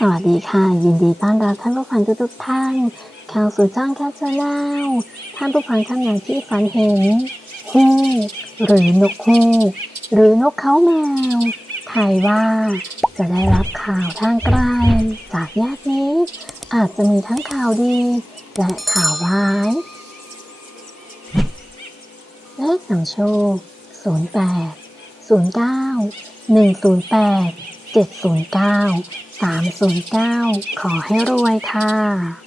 สวัสดีค่ะยินดีต้อนรับท่านผู้ฟังทุกท่านเข้าสู่ช่องแคปชาแนลท่านผู้ฟังท่านไหนที่ฝันเห็นฮูกหรือนกฮูกหรือนกเขาแมวทายว่าจะได้รับข่าวทางไกลจากญาติมิตรอาจจะมีทั้งข่าวดีและข่าวร้ายเลขนำโชค08 09 108 709 309ขอให้รวยค่ะ